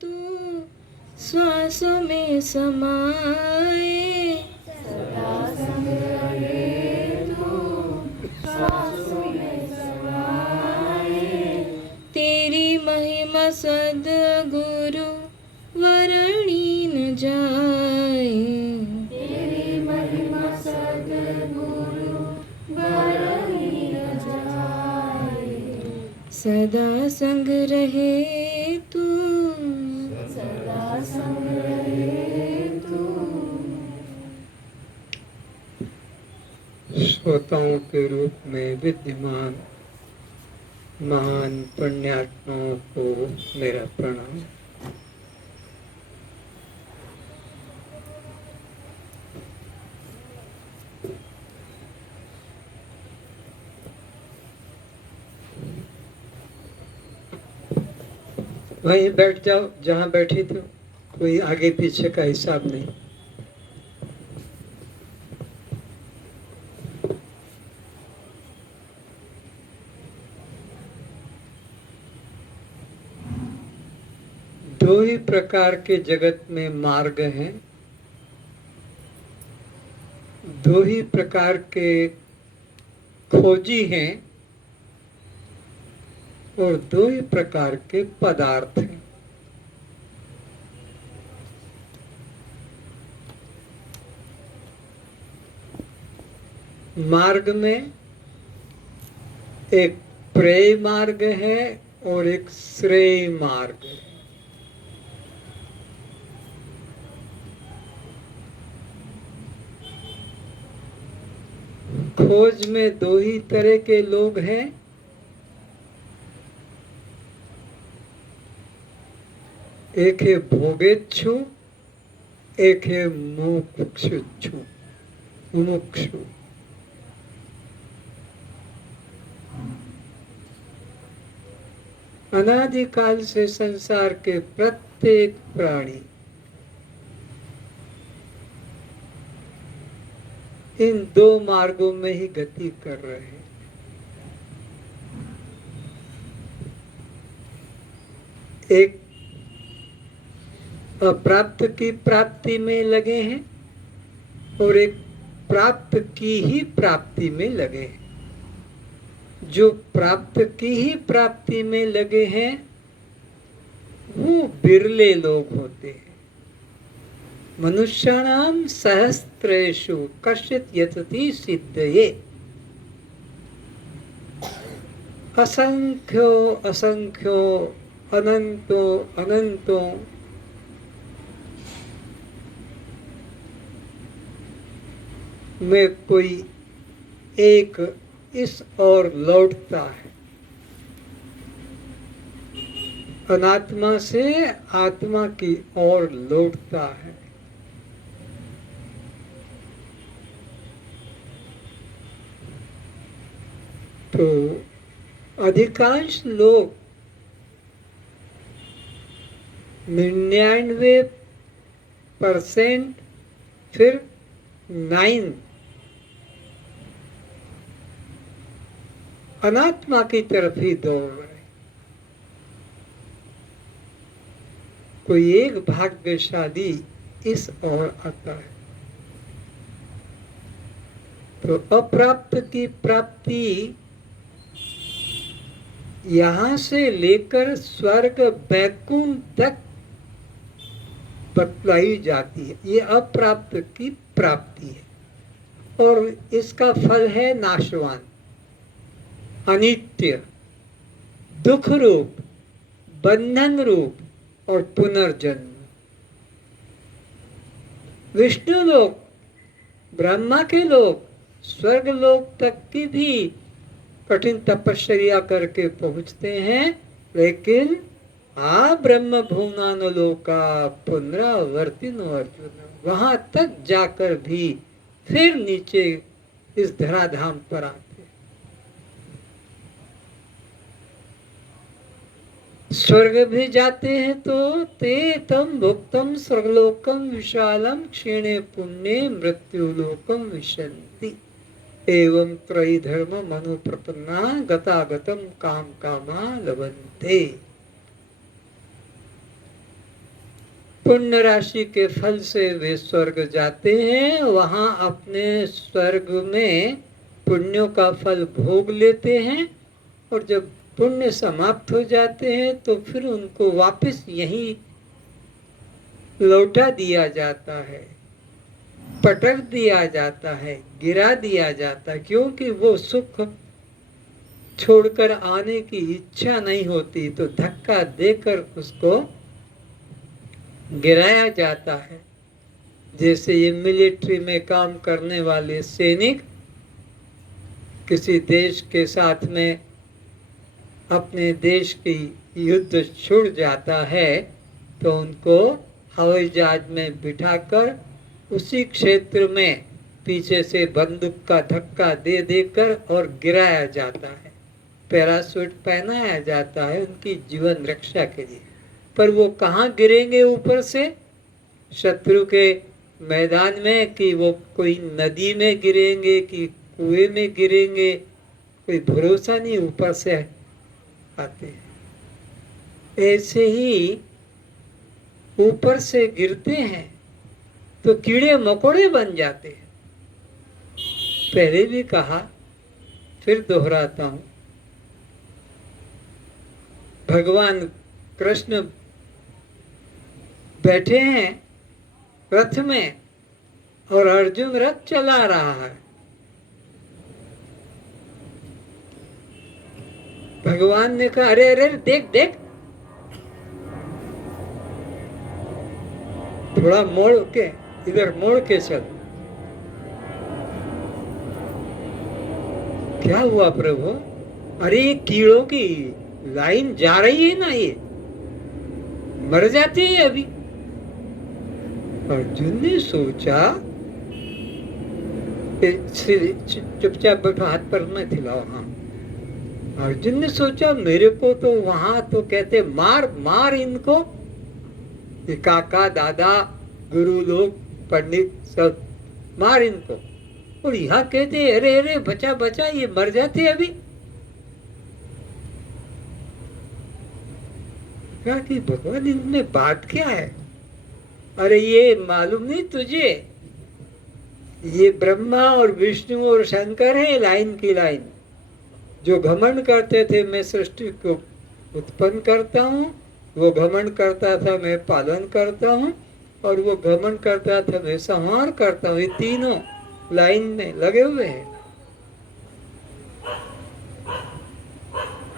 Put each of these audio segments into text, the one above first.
तू श्वास में समाए, सदा संग रहे तू श्वासों में समाए। तेरी महिमा सद्गुरु वर्णी न जाए, तेरी महिमा सद्गुरु वर्णी न जाए। सदा संग रहे तू, सदा संग रहे तू। श्रोताओं के रूप में विद्यमान महान पुण्यात्माओं को मेरा प्रणाम। वहीं बैठ जाओ जहां बैठी थी, कोई आगे पीछे का हिसाब नहीं। दो ही प्रकार के जगत में मार्ग हैं, दो ही प्रकार के खोजी हैं और दो ही प्रकार के पदार्थ हैं। मार्ग में एक प्रेय मार्ग है और एक श्रेय मार्ग है। खोज में दो ही तरह के लोग हैं, एक है भोगेच्छु, एक है मुमुक्षु। अनादिकाल से संसार के प्रत्येक प्राणी इन दो मार्गों में ही गति कर रहे हैं। एक अप्राप्त की प्राप्ति में लगे हैं और एक प्राप्त की ही प्राप्ति में लगे हैं। जो प्राप्त की ही प्राप्ति में लगे हैं वो बिरले लोग होते हैं। मनुष्याणाम सहस्रेषु कश्चित् यतति सिद्धये। असंख्यो असंख्यो अनंतो अनंतो में कोई एक इस ओर लौटता है। अनात्मा से आत्मा की ओर लौटता है। तो अधिकांश लोग 99% फिर 9 अनात्मा की तरफ ही दौड़ रहे। कोई एक भाग्यशाली इस ओर आता है। तो अप्राप्त की प्राप्ति यहां से लेकर स्वर्ग वैकुंठ तक बतलाई जाती है। ये अप्राप्त की प्राप्ति है और इसका फल है नाशवान, अनित्य, दुख रूप, बंधन रूप और पुनर्जन्म। विष्णु लोक, ब्रह्मा के लोक, स्वर्ग लोक तक की भी कठिन तपस्या करके पहुंचते हैं, लेकिन ब्रह्म भुवनान लोका पुनरावर्तिनो अर्जुन, वहां तक जाकर भी फिर नीचे इस धराधाम पर आते। स्वर्ग भी जाते हैं तो ते तम भुक्तम स्वर्गलोकम विशालम क्षीणे पुण्य मृत्युलोकम विशन्ति एवं त्रयी धर्म मनु प्रपन्ना गतागतम काम कामा लभन्ते। पुण्य राशि के फल से वे स्वर्ग जाते हैं, वहाँ अपने स्वर्ग में पुण्यों का फल भोग लेते हैं, और जब पुण्य समाप्त हो जाते हैं तो फिर उनको वापस यहीं लौटा दिया जाता है, पटक दिया जाता है, गिरा दिया जाता है, क्योंकि वो सुख छोड़कर आने की इच्छा नहीं होती, तो धक्का देकर उसको गिराया जाता है। जैसे ये मिलिट्री में काम करने वाले सैनिक किसी देश के साथ में अपने देश की युद्ध छुड़ जाता है तो उनको हवाई जहाज में बिठाकर उसी क्षेत्र में पीछे से बंदूक का धक्का दे देकर और गिराया जाता है, पैराशूट पहनाया जाता है उनकी जीवन रक्षा के लिए। पर वो कहाँ गिरेंगे ऊपर से? शत्रु के मैदान में, कि वो कोई नदी में गिरेंगे कि कुएं में गिरेंगे, कोई भरोसा नहीं, ऊपर से आते हैं। ऐसे ही ऊपर से गिरते हैं तो कीड़े मकोड़े बन जाते हैं। पहले भी कहा, फिर दोहराता हूं, भगवान कृष्ण बैठे हैं रथ में और अर्जुन रथ चला रहा है। भगवान ने कहा, अरे अरे देख देख, थोड़ा मोड़ के, इधर मोड़ के चल। क्या हुआ प्रभु? अरे ये कीड़ों की लाइन जा रही है ना, ये मर जाती है अभी। अर्जुन ने सोचा, चुपचाप बैठो, हाथ पर में थिलाओ। हाँ, अर्जुन ने सोचा मेरे को तो वहां तो कहते मार मार इनको, ये काका दादा गुरु लोग पंडित सब मार इनको, और यहाँ कहते अरे अरे बचा बचा, ये मर जाते अभी। कहा कि भगवान इनमें बात क्या है? अरे ये मालूम नहीं तुझे, ये ब्रह्मा और विष्णु और शंकर है लाइन की लाइन। जो घमंड करते थे मैं सृष्टि को उत्पन्न करता हूँ, वो घमंड करता था मैं पालन करता हूँ, और वो घमंड करता था मैं संहार करता हूँ। ये तीनों लाइन में लगे हुए हैं।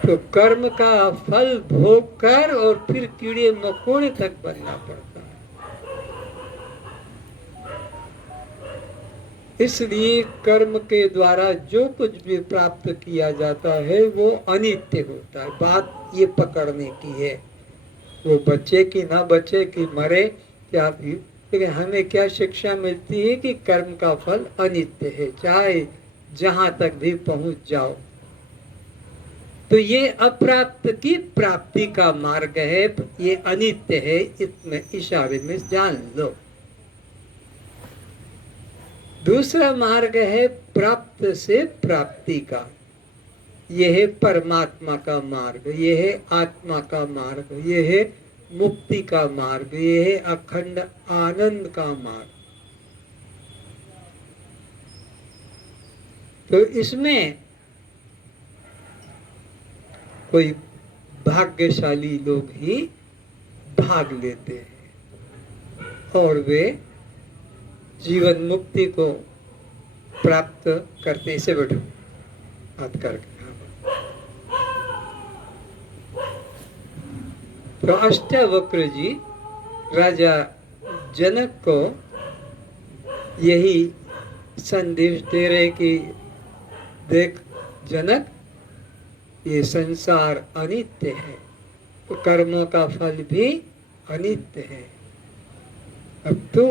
तो कर्म का फल भोग कर और फिर कीड़े मकोड़े तक बनना पड़ता है। इसलिए कर्म के द्वारा जो कुछ भी प्राप्त किया जाता है वो अनित्य होता है। बात ये पकड़ने की है, वो बचे कि ना बचे कि मरे क्या भी, लेकिन हमें क्या शिक्षा मिलती है कि कर्म का फल अनित्य है, चाहे जहां तक भी पहुंच जाओ। तो ये अप्राप्त की प्राप्ति का मार्ग है, ये अनित्य है, इसमें इशारे में जान लो। दूसरा मार्ग है प्राप्त से प्राप्ति का, यह है परमात्मा का मार्ग, यह है आत्मा का मार्ग, यह है मुक्ति का मार्ग, यह है अखंड आनंद का मार्ग। तो इसमें कोई भाग्यशाली लोग ही भाग लेते हैं और वे जीवन मुक्ति को प्राप्त करते। से बैठो, हाथ करके। तो अष्टावक्र जी राजा जनक को यही संदेश दे रहे कि देख जनक, ये संसार अनित्य है, तो कर्मों का फल भी अनित्य है। अब तू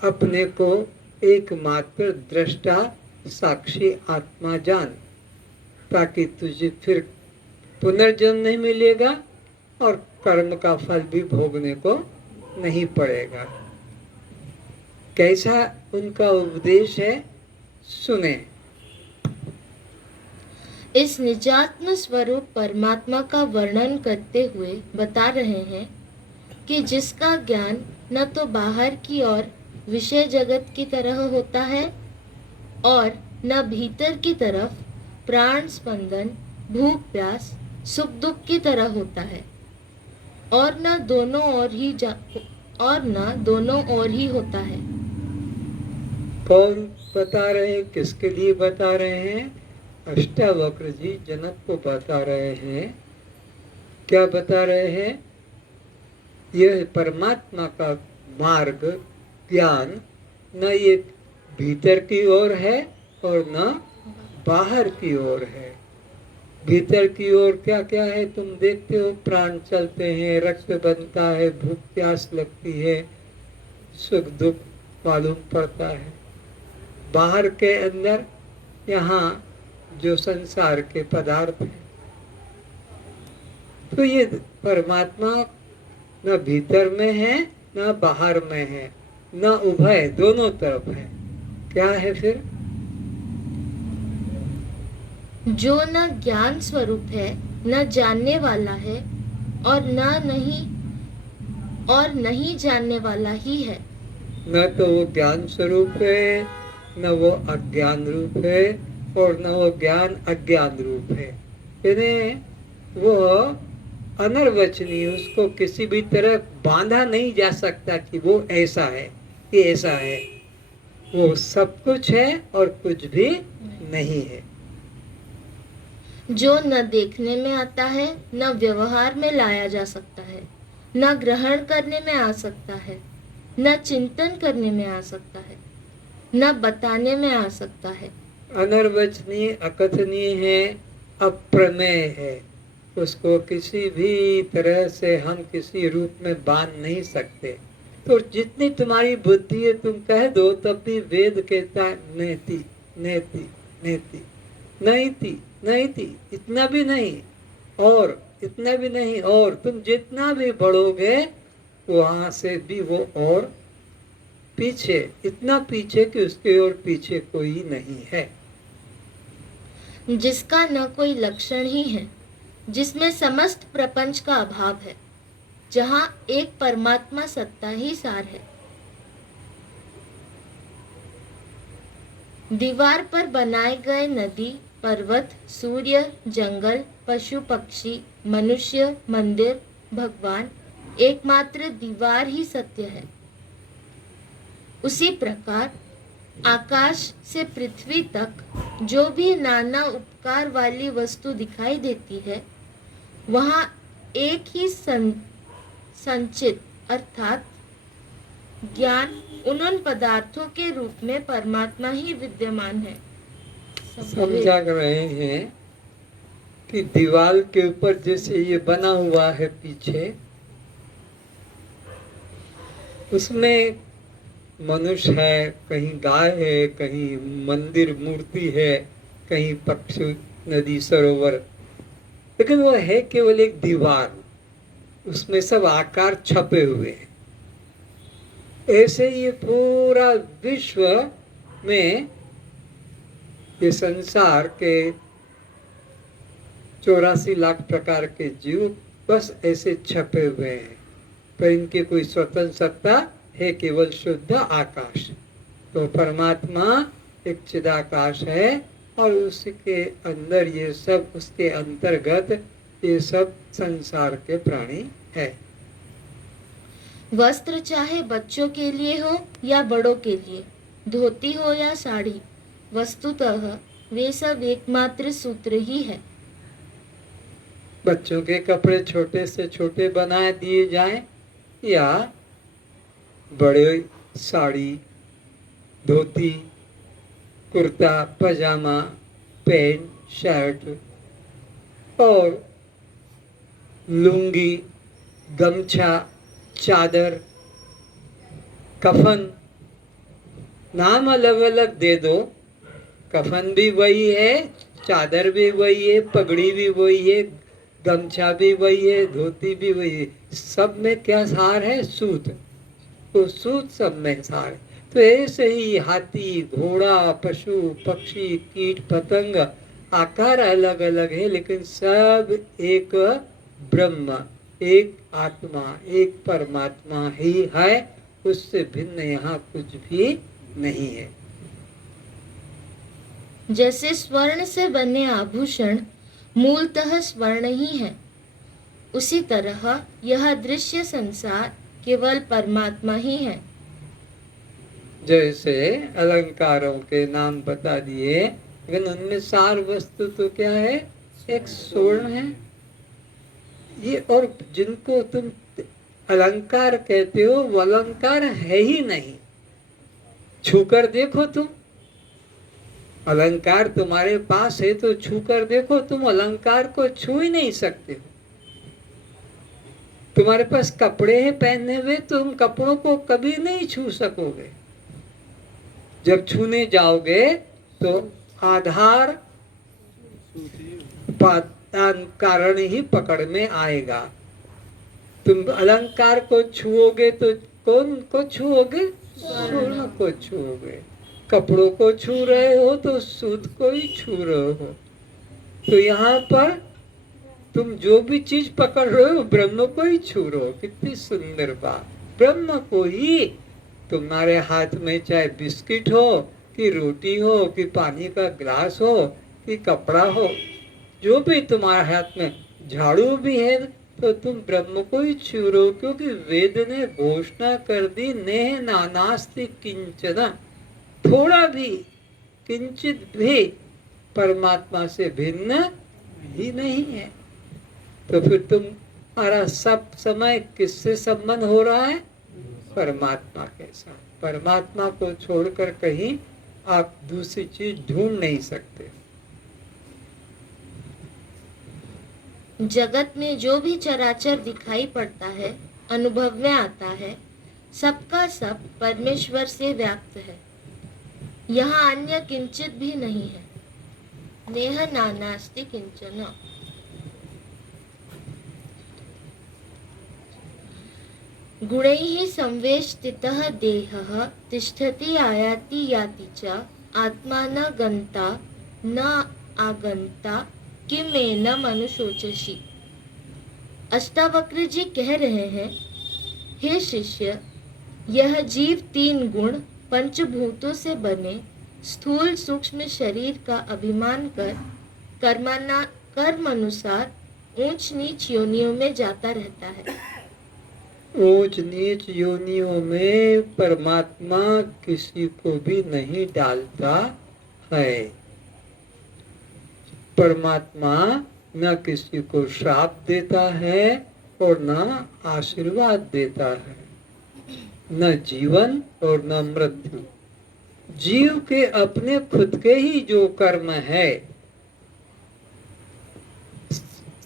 अपने को एकमात्र दृष्टा साक्षी आत्मा जान, ताकि तुझे फिर पुनर्जन्म नहीं मिलेगा और कर्म का फल भी भोगने को नहीं पड़ेगा। कैसा उनका उपदेश है, सुने। इस निजात्म स्वरूप परमात्मा का वर्णन करते हुए बता रहे हैं कि जिसका ज्ञान न तो बाहर की ओर विषय जगत की तरह होता है और न भीतर की तरफ प्राण स्पंदन, भूख प्यास, सुख दुख की तरह होता है, और न दोनों ओर ही होता है। कौन बता रहे हैं, किसके लिए बता रहे हैं? अष्टावक्र जी जनक को बता रहे हैं। क्या बता रहे हैं? यह परमात्मा का मार्ग ज्ञान न ये भीतर की ओर है और न बाहर की ओर है। भीतर की ओर क्या क्या है तुम देखते हो, प्राण चलते हैं, रक्त बनता है, भूख प्यास लगती है, सुख दुख मालूम पड़ता है। बाहर के अंदर यहाँ जो संसार के पदार्थ हैं, तो ये परमात्मा न भीतर में है न बाहर में है, न उभय, दोनों तरफ है। क्या है फिर? जो न ज्ञान स्वरूप है, न जानने वाला है, और नहीं जानने वाला ही है। न तो वो ज्ञान स्वरूप है, न वो अज्ञान रूप है, और न वो ज्ञान अज्ञान रूप है। यानी वो अनिर्वचनीय, उसको किसी भी तरह बांधा नहीं जा सकता कि वो ऐसा है, ये ऐसा है। वो सब कुछ है और कुछ भी नहीं है। जो न देखने में आता है, न व्यवहार में लाया जा सकता है, न ग्रहण करने में आ सकता है, न चिंतन करने में आ सकता है, न बताने में आ सकता है। अनिर्वचनीय, अकथनीय है, अप्रमेय है। उसको किसी भी तरह से हम किसी रूप में बांध नहीं सकते। तो जितनी तुम्हारी बुद्धि है तुम कह दो, तब भी वेद कहता नेति नेति नेति, नहीं थी नहीं थी, इतना भी नहीं और इतना भी नहीं, और तुम जितना भी बढ़ोगे वहां से भी वो और पीछे, इतना पीछे कि उसके और पीछे कोई नहीं है। जिसका न कोई लक्षण ही है, जिसमें समस्त प्रपंच का अभाव है, जहाँ एक परमात्मा सत्ता ही सार है। दीवार पर बनाए गए नदी, पर्वत, सूर्य, जंगल, पशु पक्षी, मनुष्य, मंदिर, भगवान, एकमात्र दीवार ही सत्य है। उसी प्रकार आकाश से पृथ्वी तक जो भी नाना उपकार वाली वस्तु दिखाई देती है, वहाँ एक ही संचित अर्थात ज्ञान उन पदार्थों के रूप में परमात्मा ही विद्यमान है। समझा रहे हैं कि दीवार के ऊपर जैसे ये बना हुआ है पीछे, उसमें मनुष्य है, कहीं गाय है, कहीं मंदिर मूर्ति है, कहीं पक्षी, नदी, सरोवर, लेकिन वो है केवल एक दीवार, उसमें सब आकार छपे हुए हैं। ऐसे ये पूरा विश्व में ये संसार के 84 लाख प्रकार के जीव बस ऐसे छपे हुए हैं, पर इनकी कोई स्वतंत्र सत्ता है, केवल शुद्ध आकाश। तो परमात्मा एक चिदाकाश है और उसके अंदर ये सब, उसके अंतर्गत ये सब संसार के प्राणी है। वस्त्र चाहे बच्चों के लिए हो या बड़ों के लिए, धोती हो या साड़ी, वस्तुतः वे सब एकमात्र सूत्र ही है। बच्चों के कपड़े छोटे से छोटे बना दिए जाएं या बड़े साड़ी, धोती, कुर्ता, पजामा, पैंट, शर्ट और लुंगी, गमछा, चादर, कफन, नाम अलग अलग दे दो, कफन भी वही है, चादर भी वही है, पगड़ी भी वही है, गमछा भी वही है, धोती भी वही है। सब में क्या सार है? सूत। तो सूत सब में सार है। तो ऐसे ही हाथी, घोड़ा, पशु पक्षी, कीट पतंग, आकार अलग अलग है, लेकिन सब एक ब्रह्म, एक आत्मा, एक परमात्मा ही है, उससे भिन्न यहाँ कुछ भी नहीं है। जैसे स्वर्ण से बने आभूषण मूलतः स्वर्ण ही है, उसी तरह यह दृश्य संसार केवल परमात्मा ही है। जैसे अलंकारों के नाम बता दिए, लेकिन उनमें सार वस्तु तो क्या है? एक स्वर्ण है। ये और जिनको तुम अलंकार कहते हो, वो अलंकार है ही नहीं। छूकर देखो तुम, अलंकार तुम्हारे पास है तो छूकर देखो, तुम अलंकार को छू ही नहीं सकते हो। तुम्हारे पास कपड़े हैं पहने हुए, तुम कपड़ों को कभी नहीं छू सकोगे। जब छूने जाओगे तो आधार उपादान कारण ही पकड़ में आएगा। तुम अलंकार को छुओगे तो कौन को छुओगे? स्वर्ण को छुओगे। कपड़ों को छू रहे हो तो सूत को ही छू रहे हो। तो यहाँ पर तुम जो भी चीज पकड़ रहे हो, ब्रह्म को ही छू रहे हो। कितनी सुंदर बात! ब्रह्म को ही तुम्हारे हाथ में, चाहे बिस्किट हो कि रोटी हो कि पानी का गिलास हो कि कपड़ा हो, जो भी तुम्हारे हाथ में, झाड़ू भी है तो तुम ब्रह्म को ही छू रहे हो। क्योंकि वेद ने घोषणा कर दी, नेह नानास्ति किंचन, थोड़ा भी, किंचित भी परमात्मा से भिन्न ही नहीं है। तो फिर तुम्हारा सब समय किससे संबंध हो रहा है? परमात्मा के साथ। परमात्मा को छोड़कर कहीं आप दूसरी चीज ढूंढ नहीं सकते। जगत में जो भी चराचर दिखाई पड़ता है, अनुभव में आता है, सबका सब परमेश्वर से व्याप्त है। यहाँ अन्य किंचित भी नहीं है। नेह नानास्ति किंचन। गुणैः संवेष्टितः देहः तिष्ठति आयाति याति च आत्मा न गन्ता न आगन्ता किमेनं अनुशोचसि। अष्टावक्र जी कह रहे हैं, हे शिष्य, यह जीव 3 गुण पंचभूतों से बने स्थूल सूक्ष्म शरीर का अभिमान कर कर्म अनुसार ऊंच नीच योनियों में जाता रहता है। ऊंच नीच योनियों में परमात्मा किसी को भी नहीं डालता है। परमात्मा न किसी को श्राप देता है और न आशीर्वाद देता है, न जीवन और न मृत्यु। जीव के अपने खुद के ही जो कर्म है,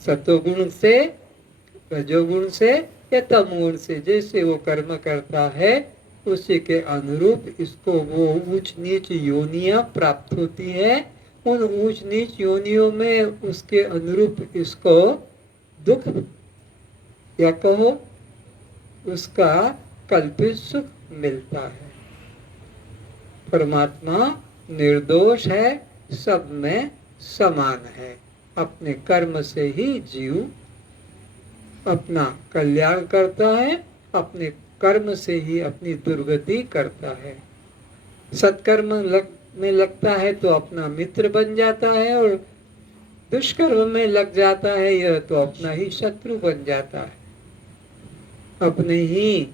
सतोगुण से, रजोगुण से या तमोगुण से, जैसे वो कर्म करता है उसी के अनुरूप इसको वो ऊंच नीच योनियां प्राप्त होती है। उन ऊंच नीच योनियों में उसके अनुरूप इसको दुख या कहो उसका कल्पित सुख मिलता है। परमात्मा निर्दोष है, सब में समान है। अपने कर्म से ही जीव अपना कल्याण करता है, अपने कर्म से ही अपनी दुर्गति करता है। सत्कर्म में लगता है तो अपना मित्र बन जाता है, और दुष्कर्म में लग जाता है यह तो अपना ही शत्रु बन जाता है। अपने ही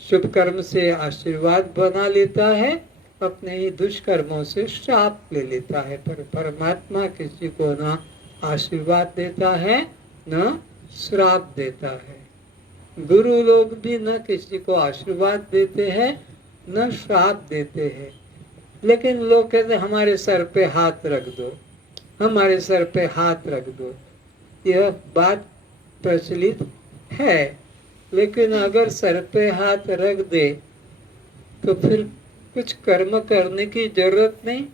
शुभ कर्म से आशीर्वाद बना लेता है, अपने ही दुष्कर्मों से श्राप ले लेता है। पर परमात्मा किसी को ना आशीर्वाद देता है न श्राप देता है। गुरु लोग भी न किसी को आशीर्वाद देते हैं न श्राप देते हैं। लेकिन लोग कहते हैं हमारे सर पे हाथ रख दो, हमारे सर पे हाथ रख दो। यह बात प्रचलित है, लेकिन अगर सर पे हाथ रख दे तो फिर कुछ कर्म करने की जरूरत नहीं,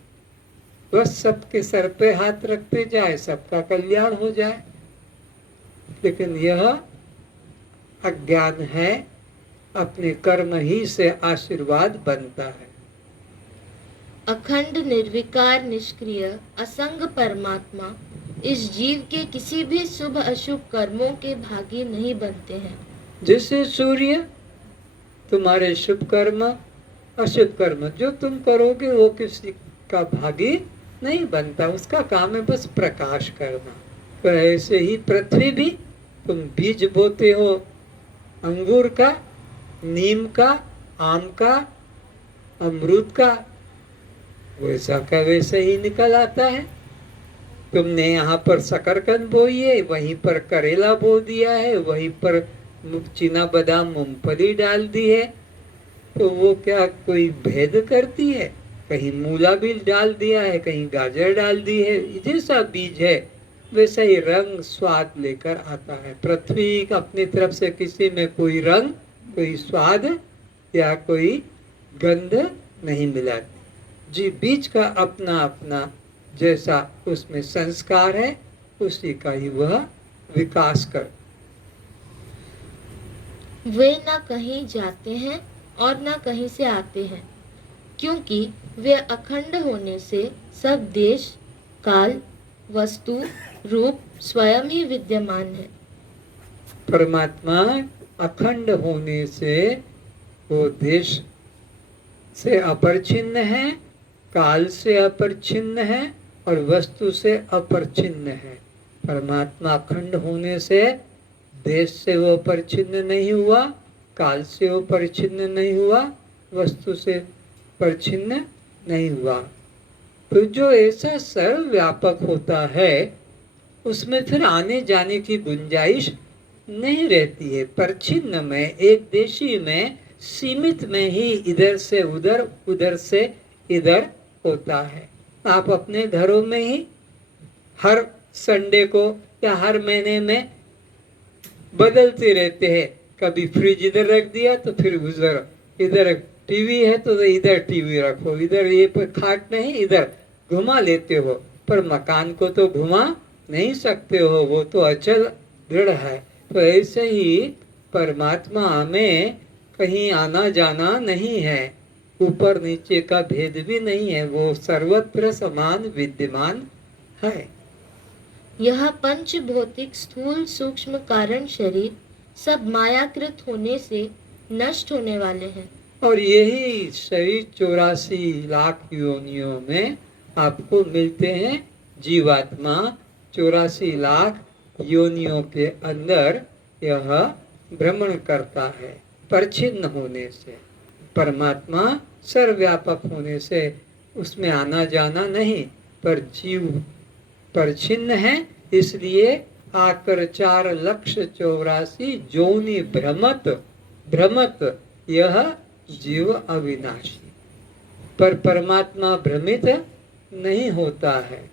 बस सबके सर पे हाथ रखते जाए, सबका कल्याण हो जाए। लेकिन यह अज्ञान है, अपने कर्म ही से आशीर्वाद बनता है। अखंड निर्विकार निष्क्रिय असंग परमात्मा इस जीव के किसी भी शुभ अशुभ कर्मों के भागी नहीं बनते हैं। जैसे सूर्य तुम्हारे शुभ कर्म अशुभ कर्म जो तुम करोगे वो किसी का भागी नहीं बनता, उसका काम है बस प्रकाश करना। तो ऐसे ही पृथ्वी भी, तुम बीज बोते हो अंगूर का, नीम का, आम का, अमरूद का, वैसा का वैसे ही निकल आता है। तुमने यहाँ पर शकरकंद बोई है, वहीं पर करेला बो दिया है, वहीं पर चीना बादाम मूंगफली डाल दी है, तो वो क्या कोई भेद करती है? कहीं मूला भी डाल दिया है, कहीं गाजर डाल दी है, जैसा बीज है वैसा ही रंग स्वाद लेकर आता है। पृथ्वी अपनी तरफ से किसी में कोई रंग, कोई स्वाद या कोई गंध नहीं मिलाती। जी बीज का अपना अपना जैसा उसमें संस्कार है, उसी का ही वह विकास कर। वे न कहीं जाते हैं और न कहीं से आते हैं, क्योंकि वे अखंड होने से सब देश, काल, वस्तु, रूप स्वयं ही विद्यमान है। परमात्मा अखंड होने से वो देश से अपरिच्छिन्न है, काल से अपरिच्छिन्न है और वस्तु से अपरिच्छिन्न है। परमात्मा अखंड होने से देश से वो परिच्छिन्न नहीं हुआ, काल से वो परिच्छिन्न नहीं हुआ, वस्तु से परिच्छिन्न नहीं हुआ। तो जो ऐसा सर्वव्यापक होता है उसमें फिर आने जाने की गुंजाइश नहीं रहती है। परिच्छिन्न में, एक देशी में, सीमित में ही इधर से उधर, उधर से इधर होता है। आप अपने घरों में ही हर संडे को या हर महीने में बदलते रहते हैं। कभी फ्रिज इधर रख दिया तो फिर उधर, इधर टीवी है तो इधर टीवी रखो, इधर ये खाट नहीं, इधर घुमा लेते हो। पर मकान को तो घुमा नहीं सकते हो, वो तो अचल दृढ़ है। तो ऐसे ही परमात्मा में कहीं आना जाना नहीं है, ऊपर नीचे का भेद भी नहीं है, वो सर्वत्र समान विद्यमान है। यह पंच भौतिक स्थूल सूक्ष्म कारण शरीर सब मायाकृत होने से नष्ट होने वाले हैं। और यही शरीर 84 लाख योनियों में आपको मिलते हैं। जीवात्मा 84 लाख योनियों के अंदर यह भ्रमण करता है। परिच्छिन्न होने से, परमात्मा सर्वव्यापक होने से उसमें आना जाना नहीं, पर जीव परिच्छिन्न है, इसलिए आकर 4,84,000 जोनि भ्रमत भ्रमत यह जीव अविनाशी। पर परमात्मा भ्रमित नहीं होता है।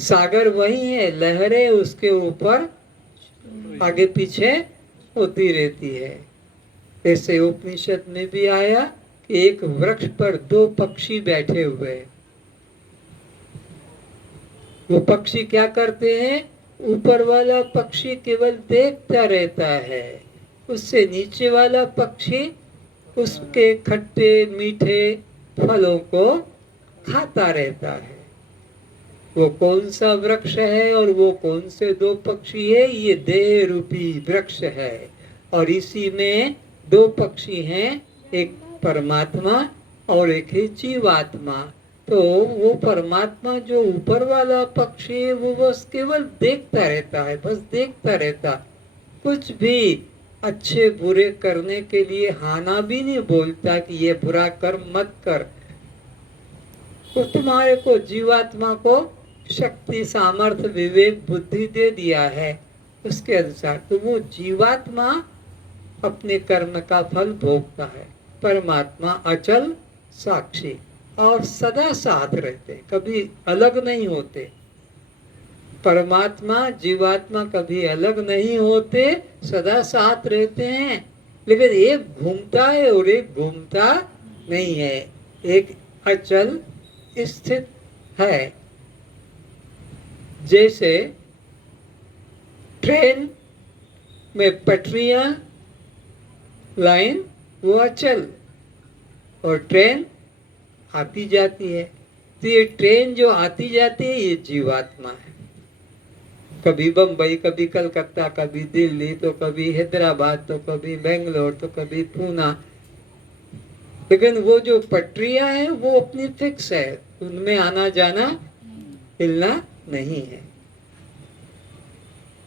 सागर वही है, लहरें उसके ऊपर आगे पीछे होती रहती है। ऐसे उपनिषद में भी आया कि एक वृक्ष पर 2 पक्षी बैठे हुए हैं। वो पक्षी क्या करते हैं? ऊपर वाला पक्षी केवल देखता रहता है, उससे नीचे वाला पक्षी उसके खट्टे मीठे फलों को खाता रहता है। वो कौन सा वृक्ष है और वो कौन से 2 पक्षी है? ये देह रूपी वृक्ष है और इसी में 2 पक्षी हैं, एक परमात्मा और एक है जीवात्मा। तो वो परमात्मा जो ऊपर वाला पक्षी है वो बस केवल देखता रहता है, बस देखता रहता, कुछ भी अच्छे बुरे करने के लिए हाना भी नहीं बोलता कि ये बुरा कर मत कर। तो तुम्हारे को, जीवात्मा को शक्ति, सामर्थ्य, विवेक, बुद्धि दे दिया है, उसके अनुसार तो वो जीवात्मा अपने कर्म का फल भोगता है। परमात्मा अचल साक्षी और सदा साथ रहते, कभी अलग नहीं होते। परमात्मा जीवात्मा कभी अलग नहीं होते, सदा साथ रहते हैं। लेकिन एक घूमता है और एक घूमता नहीं है, एक अचल स्थित है। जैसे ट्रेन में पटरियां, लाइन वो अचल, और ट्रेन आती जाती है। तो ये ट्रेन जो आती जाती है ये जीवात्मा है। कभी बम्बई, कभी कलकत्ता, कभी दिल्ली, तो कभी हैदराबाद, तो कभी बेंगलोर, तो कभी पूना। लेकिन वो जो पटरियां है वो अपनी फिक्स है, उनमें आना जाना हिलना नहीं है।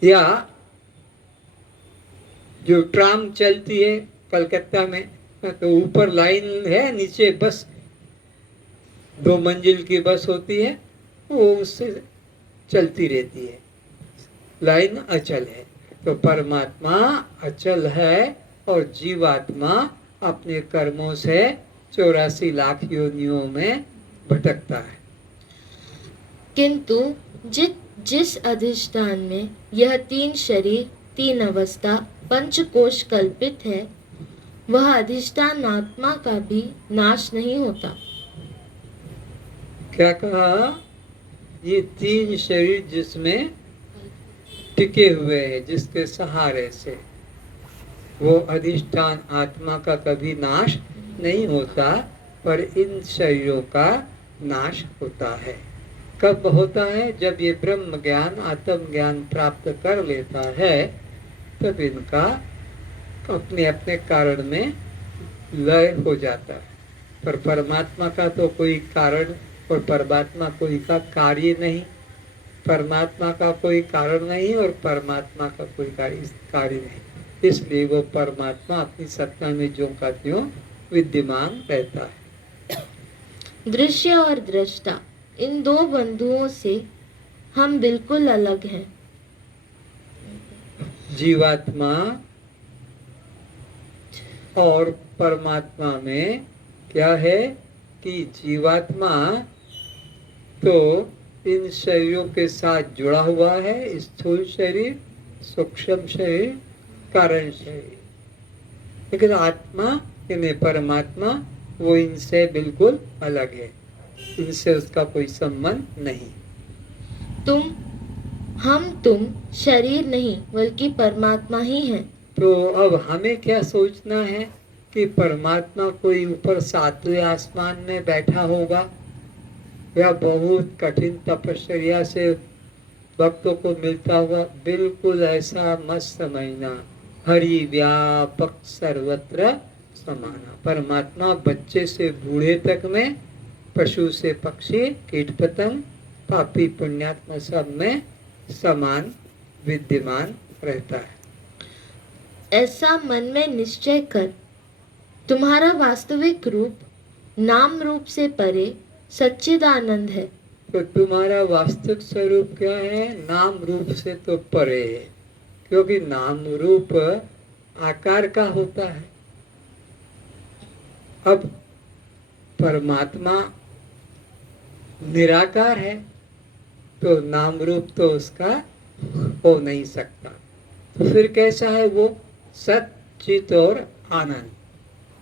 या जो ट्राम चलती है कलकत्ता में, तो ऊपर लाइन है, नीचे बस 2 मंजिल की बस होती है, वो उससे चलती रहती है, लाइन अचल है। तो परमात्मा अचल है और जीवात्मा अपने कर्मों से 84 लाख योनियों में भटकता है। किंतु जिस अधिष्ठान में यह 3 शरीर, 3 अवस्था, 5 कोश कल्पित है, वह अधिष्ठान आत्मा का भी नाश नहीं होता। क्या कहा? ये 3 शरीर जिसमें टिके हुए हैं, जिसके सहारे से, वो अधिष्ठान आत्मा का कभी नाश नहीं होता, पर इन शरीरों का नाश होता है। कब होता है? जब ये ब्रह्म ज्ञान, आत्म ज्ञान प्राप्त कर लेता है, तब इनका अपने अपने कारण में लय हो जाता है। पर परमात्मा का तो कोई कारण और परमात्मा कोई का कार्य नहीं, परमात्मा का कोई कारण नहीं और परमात्मा का कोई कार्य नहीं। इसलिए वो परमात्मा अपनी सत्ता में ज्यों का त्यों विद्यमान रहता है। दृश्य और दृष्टा, इन 2 बंधुओं से हम बिल्कुल अलग हैं। जीवात्मा और परमात्मा में क्या है कि जीवात्मा तो इन शरीरों के साथ जुड़ा हुआ है, स्थूल शरीर, सूक्ष्म शरीर, कारण शरीर। लेकिन आत्मा यानी परमात्मा वो इनसे बिल्कुल अलग है, इनसे उसका कोई संबंध नहीं। तुम शरीर नहीं बल्कि परमात्मा ही हैं। तो अब हमें क्या सोचना है कि परमात्मा कोई ऊपर 7वें आसमान में बैठा होगा या बहुत कठिन तपस्या से भक्तों को मिलता हुआ? बिल्कुल ऐसा मत समझना। हरि व्यापक सर्वत्र समाना। परमात्मा बच्चे से बूढ़े तक में, पशु से पक्षी, कीट पतंग, पापी पुण्यात्मा सब में समान विद्यमान रहता है। ऐसा मन में निश्चय कर, तुम्हारा वास्तविक रूप नाम रूप से परे सच्चिदानंद है। तो तुम्हारा वास्तविक स्वरूप क्या है? नाम रूप से तो परे है, क्योंकि नाम रूप आकार का होता है। अब परमात्मा निराकार है, तो नाम रूप तो उसका हो नहीं सकता। तो फिर कैसा है वो? सच्चित और आनंद,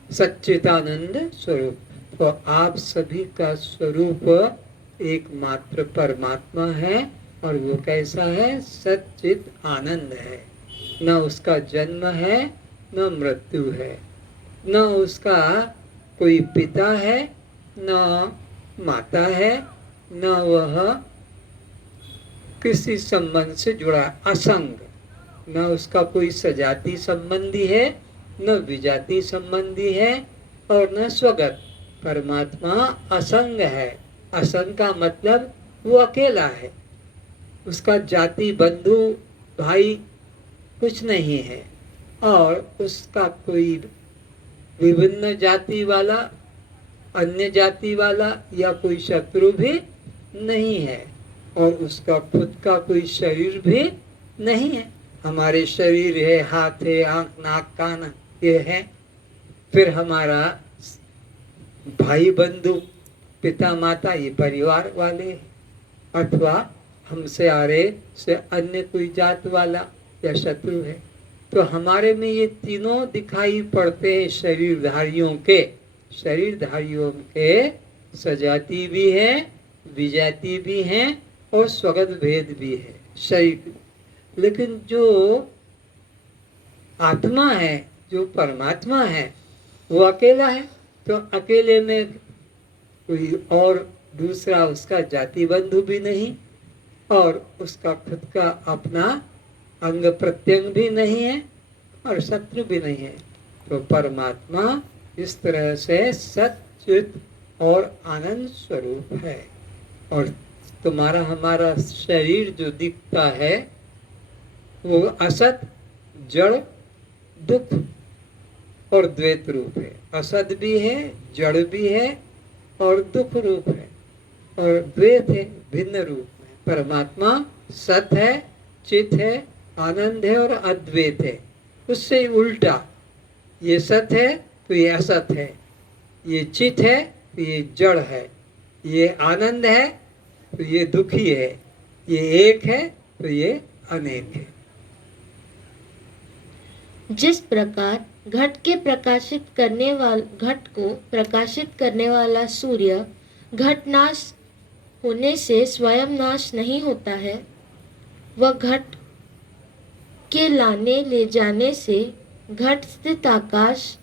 सच्चिदानंद स्वरूप। तो आप सभी का स्वरूप एकमात्र परमात्मा है, और वो कैसा है? सच्चित आनंद है। न उसका जन्म है, न मृत्यु है, न उसका कोई पिता है, न माता है, न वह किसी संबंध से जुड़ा, असंग। न उसका कोई सजाति संबंधी है, न विजाति संबंधी है, और न स्वगत। परमात्मा असंग है। असंग का मतलब वो अकेला है, उसका जाति बंधु भाई कुछ नहीं है, और उसका कोई विभिन्न जाति वाला, अन्य जाति वाला या कोई शत्रु भी नहीं है, और उसका खुद का कोई शरीर भी नहीं है। हमारे शरीर है, हाथ है, आंख, नाक, कान ये है। फिर हमारा भाई बंधु, पिता माता, ये परिवार वाले, अथवा हमसे आरे से अन्य कोई जात वाला या शत्रु है। तो हमारे में ये तीनों दिखाई पड़ते हैं। शरीरधारियों के सजाति भी है, विजाति भी है, और स्वगत भेद भी है शरीर। लेकिन जो आत्मा है, जो परमात्मा है, वो अकेला है। तो अकेले में कोई और दूसरा उसका जाति बंधु भी नहीं, और उसका खुद का अपना अंग प्रत्यंग भी नहीं है और शत्रु भी नहीं है। तो परमात्मा इस तरह से सच्चित और आनंद स्वरूप है। और तुम्हारा हमारा शरीर जो दिखता है वो असत, जड़, दुख और द्वैत रूप है। असत भी है, जड़ भी है और दुख रूप है और द्वैत है, भिन्न रूप में। परमात्मा सत है, चित है, आनंद है और अद्वैत है। उससे उल्टा, ये सत है तो ये असत है, ये चित है तो ये जड़ है, ये आनंद है तो ये दुखी है, ये एक है तो ये अनेक है। जिस प्रकार घट को प्रकाशित करने वाला सूर्य घट नाश होने से स्वयं नाश नहीं होता है, वह घट के लाने ले जाने से घट स्थित आकाश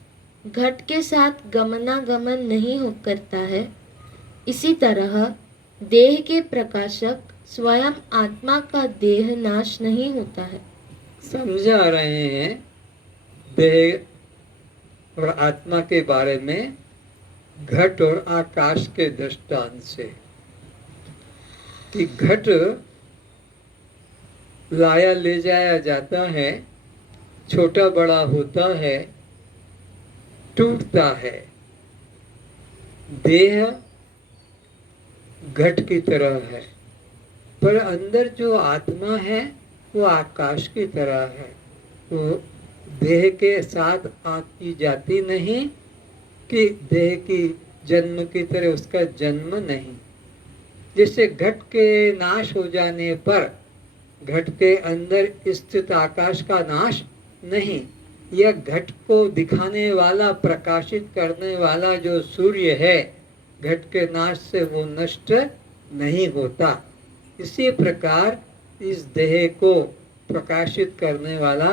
घट के साथ गमनागमन नहीं हो करता है, इसी तरह देह के प्रकाशक स्वयं आत्मा का देह नाश नहीं होता है। समझा रहे हैं देह और आत्मा के बारे में घट और आकाश के दृष्टांत से कि घट लाया ले जाया जाता है, छोटा बड़ा होता है, टूटता है। देह घट की तरह है, पर अंदर जो आत्मा है वो आकाश की तरह है। वो देह के साथ आती जाती नहीं कि देह की जन्म की तरह उसका जन्म नहीं। जैसे घट के नाश हो जाने पर घट के अंदर स्थित आकाश का नाश नहीं, यह घट को दिखाने वाला, प्रकाशित करने वाला जो सूर्य है, घट के नाश से वो नष्ट नहीं होता। इसी प्रकार इस देह को प्रकाशित करने वाला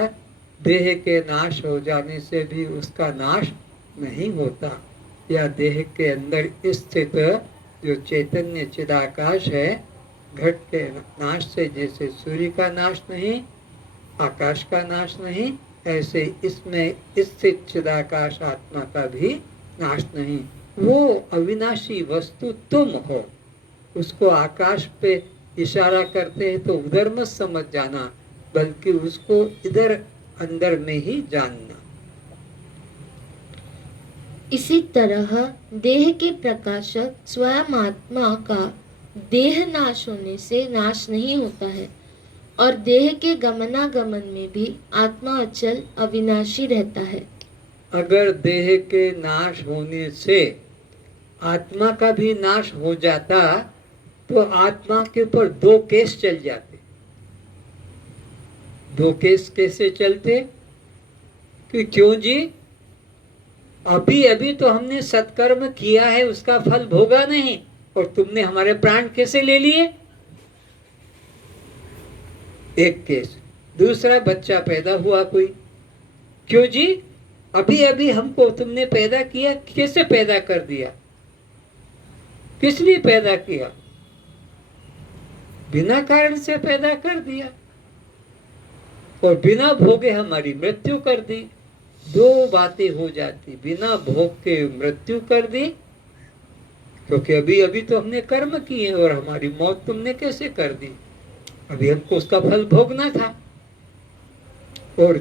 देह के नाश हो जाने से भी उसका नाश नहीं होता। यह देह के अंदर स्थित जो चैतन्य चिदाकाश है, घट के नाश से जैसे सूर्य का नाश नहीं, आकाश का नाश नहीं, ऐसे इसमें स्थित चिदाकाश आत्मा का भी नाश नहीं। वो अविनाशी वस्तु तुम हो। उसको आकाश पे इशारा करते हैं तो उधर मत समझ जाना, बल्कि उसको इधर अंदर में ही जानना। इसी तरह देह के प्रकाशक स्वयं आत्मा का देह नाश होने से नाश नहीं होता है, और देह के गमनागमन में भी आत्मा अचल अविनाशी रहता है। अगर देह के नाश होने से आत्मा का भी नाश हो जाता तो आत्मा के ऊपर दो केस चल जाते। दो केस कैसे चलते? कि क्यों जी, अभी अभी तो हमने सत्कर्म किया है, उसका फल भोगा नहीं, और तुमने हमारे प्राण कैसे ले लिए? एक केस। दूसरा, बच्चा पैदा हुआ कोई, क्यों जी, अभी अभी हमको तुमने पैदा किया, कैसे पैदा कर दिया, किस लिए पैदा किया? बिना कारण से पैदा कर दिया और बिना भोगे हमारी मृत्यु कर दी। दो बातें हो जाती, बिना भोग के मृत्यु कर दी, क्योंकि अभी अभी तो हमने कर्म किए, और हमारी मौत तुमने कैसे कर दी? अभी हमको उसका फल भोगना था। और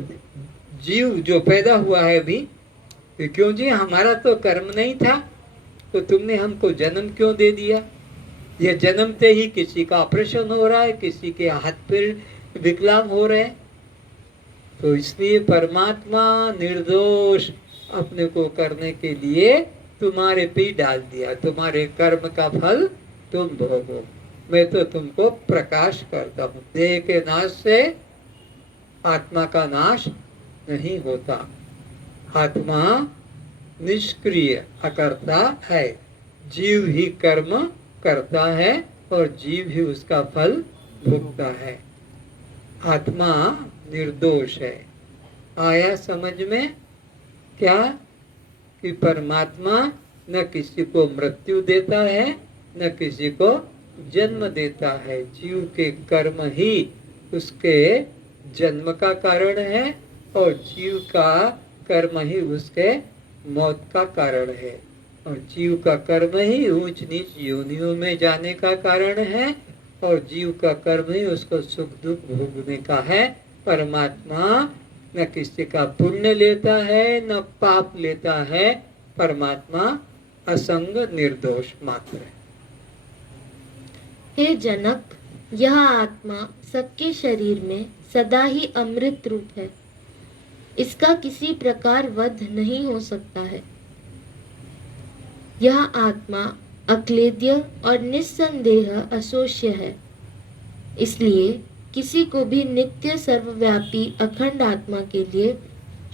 जीव जो पैदा हुआ है अभी, तो क्यों जी, हमारा तो कर्म नहीं था, तो तुमने हमको जन्म क्यों दे दिया? यह जन्मते ही किसी का ऑपरेशन हो रहा है, किसी के हाथ पैर विकलांग हो रहे हैं। तो इसलिए परमात्मा निर्दोष अपने को करने के लिए तुम्हारे पे डाल दिया, तुम्हारे कर्म का फल तुम भोगो, मैं तो तुमको प्रकाश करता हूँ। देह के नाश से आत्मा का नाश नहीं होता। आत्मा निष्क्रिय अकर्ता है, जीव ही कर्म करता है और जीव ही उसका फल भोगता है। आत्मा निर्दोष है। आया समझ में क्या? कि परमात्मा न किसी को मृत्यु देता है, न किसी को जन्म देता है। जीव के कर्म ही उसके जन्म का कारण है और जीव का कर्म ही उसके मौत का कारण है। और जीव का कर्म ही ऊंच नीच योनियों में जाने का कारण है और जीव का कर्म ही उसको सुख दुख भोगने का है। परमात्मा न किसी का पुण्य लेता है न पाप लेता है। परमात्मा असंग निर्दोष मात्र है। हे जनक, यह आत्मा सबके शरीर में सदा ही अमृत रूप है। इसका किसी प्रकार वध नहीं हो सकता है। यह आत्मा अक्लेद्य और निस्संदेह अशोष्य है। इसलिए किसी को भी नित्य सर्वव्यापी अखंड आत्मा के लिए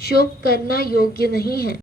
शोक करना योग्य नहीं है।